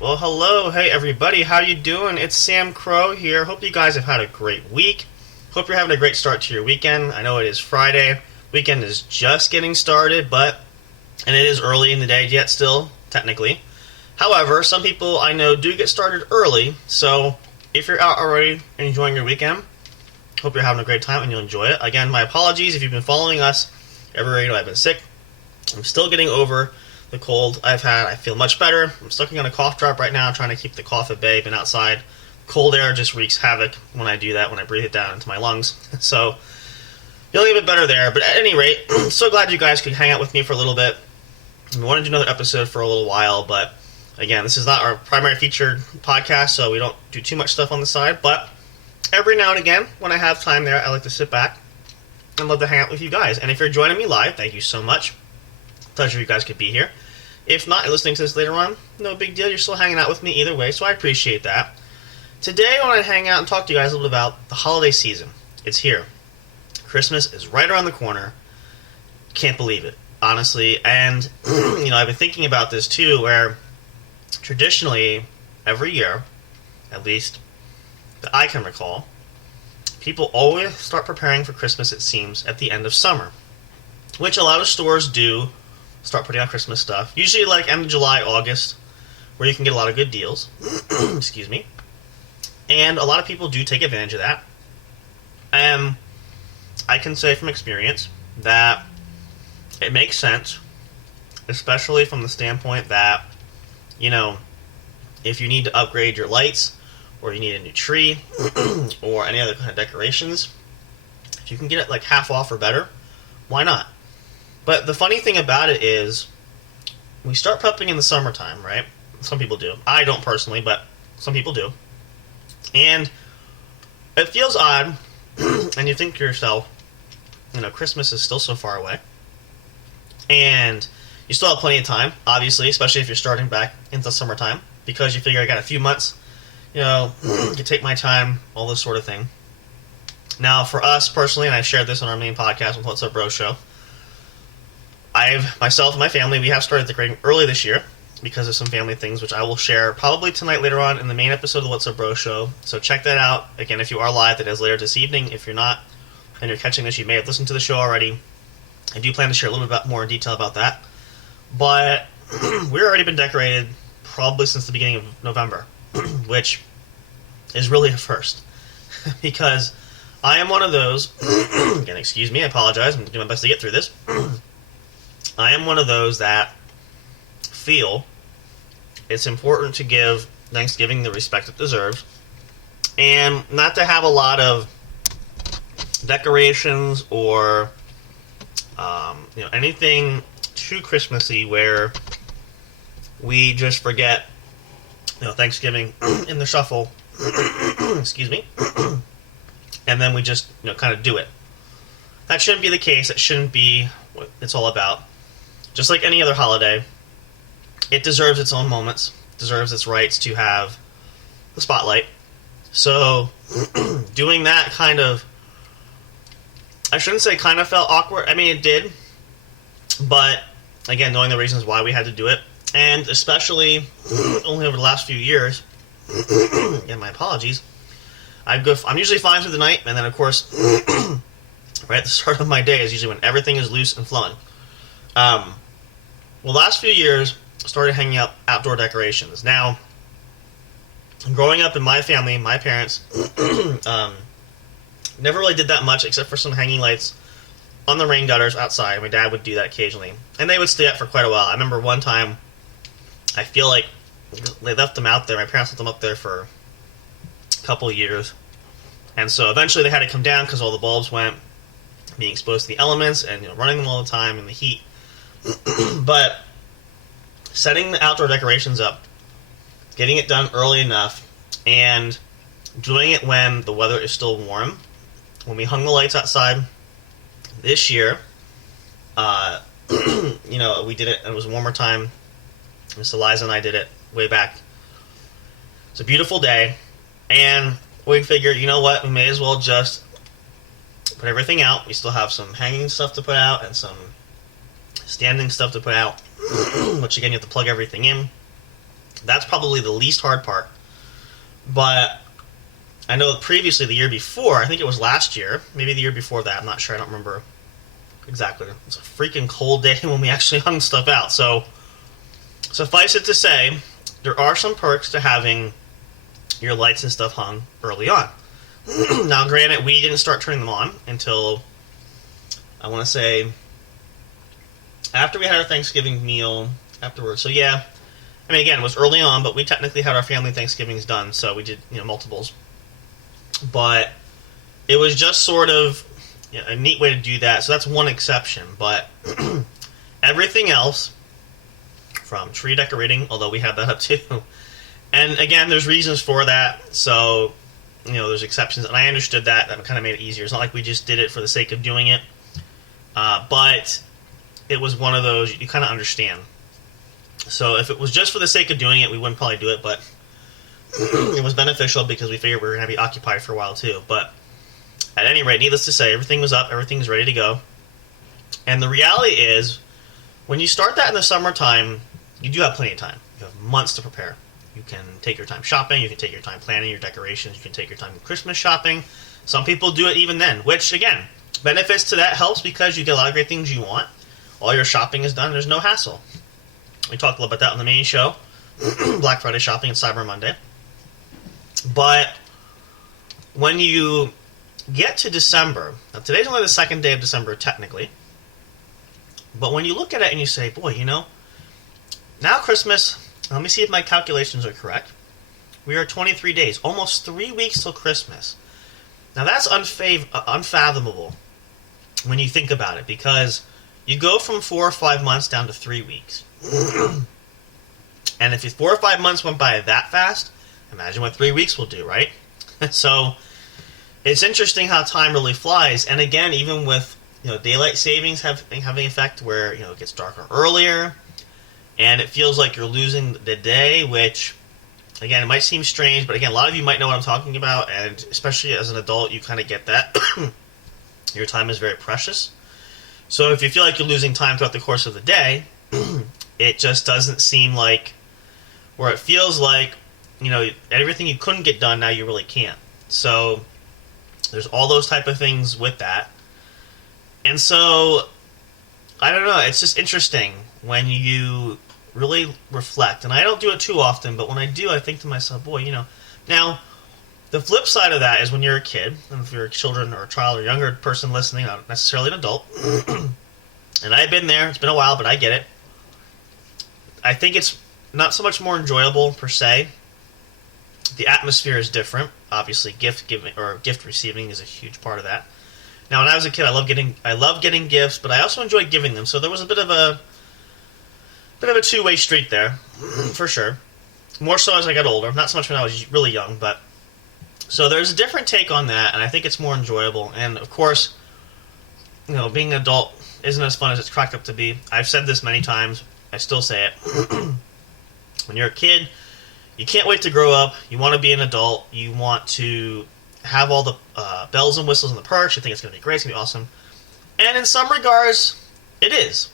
Well, hello, hey everybody, how you doing? It's Samcro here. Hope you guys have had a great week. Hope you're having a great start to your weekend. I know it is Friday. Weekend is just getting started, and it is early in the day yet still, technically. However, some people I know do get started early, so if you're out already enjoying your weekend, hope you're having a great time and you'll enjoy it. Again, my apologies if you've been following us. Everybody know I've been sick. I'm still getting over the cold I've had. I feel much better. I'm sucking on a cough drop right now, trying to keep the cough at bay. Been outside. Cold air just wreaks havoc when I do that, when I breathe it down into my lungs. So, feeling a bit better there. But at any rate, so glad you guys could hang out with me for a little bit. We wanted to do another episode for a little while, but again, this is not our primary featured podcast, so we don't do too much stuff on the side. But every now and again, when I have time there, I like to sit back and love to hang out with you guys. And if you're joining me live, thank you so much. Pleasure you guys could be here. If not, you're listening to this later on, no big deal. You're still hanging out with me either way, so I appreciate that. Today, I want to hang out and talk to you guys a little bit about the holiday season. It's here. Christmas is right around the corner. Can't believe it, honestly. And, I've been thinking about this too, where traditionally, every year, at least that I can recall, people always start preparing for Christmas, it seems, at the end of summer, which a lot of stores do. Start putting out Christmas stuff. Usually like end of July, August, where you can get a lot of good deals. Excuse me. And a lot of people do take advantage of that. And I can say from experience that it makes sense, especially from the standpoint that, if you need to upgrade your lights, or you need a new tree, or any other kind of decorations, if you can get it like half off or better, why not? But the funny thing about it is, we start prepping in the summertime, right? Some people do. I don't personally, but some people do. And it feels odd, and you think to yourself, Christmas is still so far away. And you still have plenty of time, obviously, especially if you're starting back into summertime, because you figure I got a few months, to take my time, all this sort of thing. Now, for us personally, and I shared this on our main podcast with What's Up Bro Show, myself and my family, we have started decorating early this year because of some family things, which I will share probably tonight later on in the main episode of the What's Up Bro Show. So check that out. Again, if you are live, that is later this evening. If you're not, and you're catching this, you may have listened to the show already. I do plan to share a little bit more in detail about that. But we've already been decorated probably since the beginning of November, which is really a first. Because I am one of those, again, excuse me, I apologize, I'm doing my best to get through this. I am one of those that feel it's important to give Thanksgiving the respect it deserves, and not to have a lot of decorations or anything too Christmassy where we just forget Thanksgiving in the shuffle. Excuse me. And then we just kind of do it. That shouldn't be the case. That shouldn't be what it's all about. Just like any other holiday, it deserves its own moments, deserves its rights to have the spotlight. So, doing that I shouldn't say kind of felt awkward. I mean, it did. But, again, knowing the reasons why we had to do it, and especially only over the last few years, again, my apologies, I'm usually fine through the night, and then, of course, right at the start of my day is usually when everything is loose and flowing. Well, last few years, I started hanging up outdoor decorations. Now, growing up in my family, my parents never really did that much except for some hanging lights on the rain gutters outside. My dad would do that occasionally. And they would stay up for quite a while. I remember one time, I feel like they left them out there. My parents left them up there for a couple of years. And so eventually they had to come down because all the bulbs went, being exposed to the elements and running them all the time in the heat. But setting the outdoor decorations up, getting it done early enough, and doing it when the weather is still warm. When we hung the lights outside this year, we did it. It was a warmer time. Miss Eliza and I did it way back. It's a beautiful day, and we figured, you know what, we may as well just put everything out. We still have some hanging stuff to put out and some standing stuff to put out, which again, you have to plug everything in. That's probably the least hard part. But I know previously, the year before, I think it was last year, maybe the year before that, I'm not sure, I don't remember exactly. It was a freaking cold day when we actually hung stuff out. So suffice it to say, there are some perks to having your lights and stuff hung early on. Now, granted, we didn't start turning them on until, I want to say, after we had our Thanksgiving meal afterwards. So yeah, I mean, again, it was early on, but we technically had our family Thanksgivings done, so we did, multiples. But it was just sort of a neat way to do that. So that's one exception. But everything else, from tree decorating, although we have that up too, and again, there's reasons for that. So, there's exceptions, and I understood that. That kind of made it easier. It's not like we just did it for the sake of doing it. But it was one of those you kind of understand. So if it was just for the sake of doing it, we wouldn't probably do it, but it was beneficial because we figured we were going to be occupied for a while too. But at any rate, needless to say, everything was up, everything's ready to go. And the reality is, when you start that in the summertime, you do have plenty of time. You have months to prepare. You can take your time shopping, you can take your time planning your decorations, you can take your time Christmas shopping. Some people do it even then, which, again, benefits to that helps because you get a lot of great things you want. All your shopping is done, there's no hassle. We talked a little about that on the main show, Black Friday shopping and Cyber Monday. But when you get to December, now today's only the second day of December technically, but when you look at it and you say, boy, now Christmas, let me see if my calculations are correct. We are 23 days, almost 3 weeks till Christmas. Now that's unfathomable when you think about it, because you go from 4 or 5 months down to 3 weeks. And if 4 or 5 months went by that fast, imagine what 3 weeks will do, right? So it's interesting how time really flies. And again, even with daylight savings having an effect where it gets darker earlier, and it feels like you're losing the day, which, again, it might seem strange, but again, a lot of you might know what I'm talking about, and especially as an adult, you kind of get that. Your time is very precious. So if you feel like you're losing time throughout the course of the day, it just doesn't seem like, where it feels like, everything you couldn't get done, now you really can't. So there's all those type of things with that. And so, I don't know, it's just interesting when you really reflect. And I don't do it too often, but when I do, I think to myself, boy, Now, the flip side of that is when you're a kid, and if you're a children or a child or younger person listening, not necessarily an adult, and I've been there, it's been a while, but I get it. I think it's not so much more enjoyable, per se. The atmosphere is different. Obviously, gift giving or gift receiving is a huge part of that. Now, when I was a kid, I love getting gifts, but I also enjoyed giving them. So there was a bit of a two-way street there, for sure. More so as I got older. Not so much when I was really young, but so there's a different take on that, and I think it's more enjoyable. And of course, being an adult isn't as fun as it's cracked up to be. I've said this many times. I still say it. When you're a kid, you can't wait to grow up. You want to be an adult. You want to have all the bells and whistles and the perks. You think it's going to be great. It's going to be awesome. And in some regards, it is.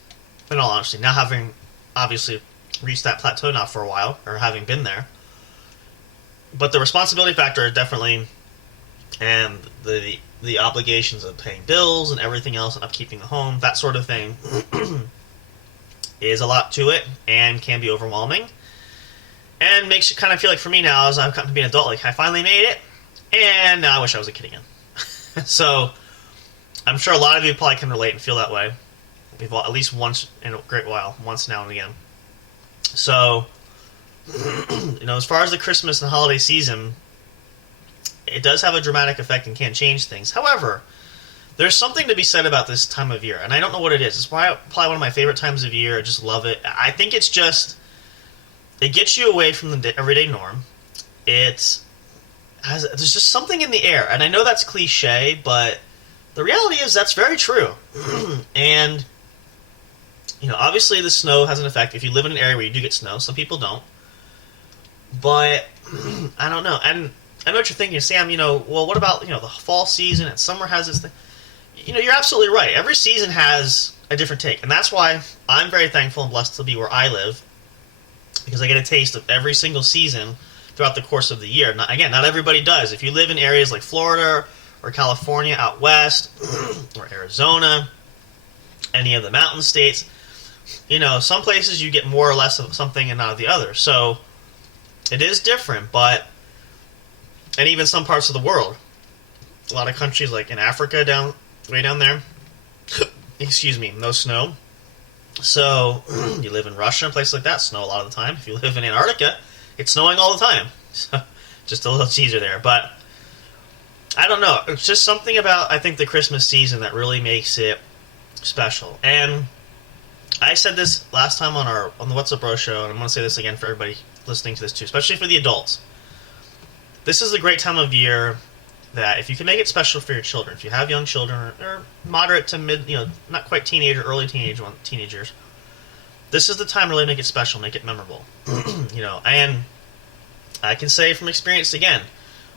In all honesty, now having obviously reached that plateau now for a while, or having been there. But the responsibility factor is definitely, and the obligations of paying bills and everything else and upkeeping the home, that sort of thing, is a lot to it and can be overwhelming. And makes you kind of feel like, for me now, as I've gotten to be an adult, like I finally made it, and now I wish I was a kid again. So, I'm sure a lot of you probably can relate and feel that way. We've at least once in a great while, once now and again. So, as far as the Christmas and holiday season, it does have a dramatic effect and can change things. However, there's something to be said about this time of year, and I don't know what it is. It's probably one of my favorite times of year. I just love it. I think it's just, it gets you away from the everyday norm. There's just something in the air, and I know that's cliche, but the reality is that's very true. And, obviously the snow has an effect. If you live in an area where you do get snow, some people don't. But, I don't know. And I know what you're thinking, Sam, well, what about, the fall season and summer has this thing? You're absolutely right. Every season has a different take. And that's why I'm very thankful and blessed to be where I live, because I get a taste of every single season throughout the course of the year. Not everybody does. If you live in areas like Florida or California out west or Arizona, any of the mountain states, some places you get more or less of something and not of the other. So it is different, and even some parts of the world. A lot of countries like in Africa way down there, excuse me, no snow. So you live in Russia and places like that, snow a lot of the time. If you live in Antarctica, it's snowing all the time. So just a little teaser there. But I don't know. It's just something about, I think, the Christmas season that really makes it special. And I said this last time on the What's Up Bro show, and I'm going to say this again for everybody listening to this too, especially for the adults. This is a great time of year that if you can make it special for your children, if you have young children or moderate to mid, not quite teenager, early teenagers, this is the time to really make it special, make it memorable. And I can say from experience again,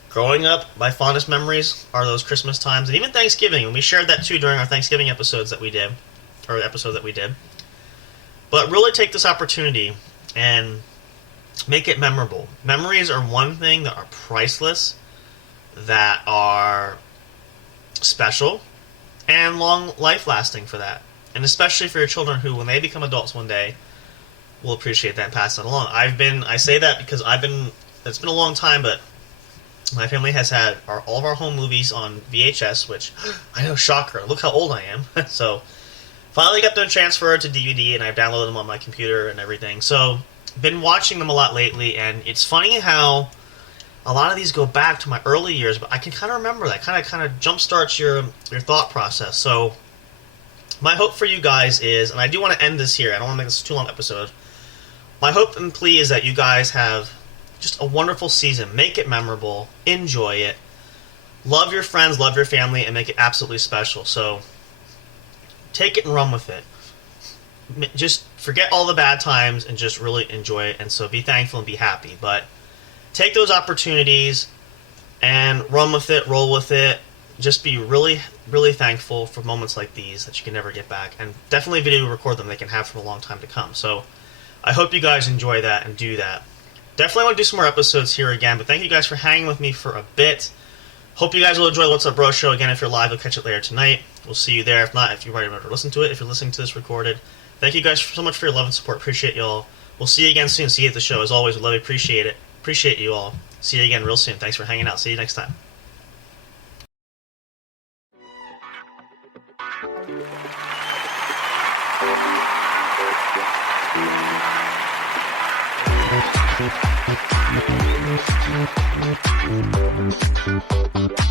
growing up, my fondest memories are those Christmas times and even Thanksgiving, and we shared that too during our Thanksgiving episodes that we did, or the episode that we did. But really take this opportunity and make it memorable. Memories are one thing that are priceless, that are special, and long life-lasting for that. And especially for your children who, when they become adults one day, will appreciate that and pass that along. I say that because it's been a long time, but my family has had all of our home movies on VHS, which, I know, shocker, look how old I am. So, finally got them transferred to DVD, and I've downloaded them on my computer and everything. So, been watching them a lot lately, and it's funny how a lot of these go back to my early years, but I can kind of remember that. Kind of jumpstarts your thought process. So, my hope for you guys is, and I do want to end this here, I don't want to make this a too long episode. My hope and plea is that you guys have just a wonderful season. Make it memorable. Enjoy it. Love your friends, love your family, and make it absolutely special. So, take it and run with it. Just forget all the bad times and just really enjoy it. And so be thankful and be happy. But take those opportunities and run with it, roll with it. Just be really, really thankful for moments like these that you can never get back. And definitely video record them they can have for a long time to come. So I hope you guys enjoy that and do that. Definitely want to do some more episodes here again, but thank you guys for hanging with me for a bit. Hope you guys will enjoy the What's Up Bro show. Again, if you're live, you'll catch it later tonight. We'll see you there. If not, if you've already remembered to listen to it, if you're listening to this recorded. Thank you guys so much for your love and support. Appreciate you all. We'll see you again soon. See you at the show. As always, we love you. Appreciate it. Appreciate you all. See you again real soon. Thanks for hanging out. See you next time. Thank you.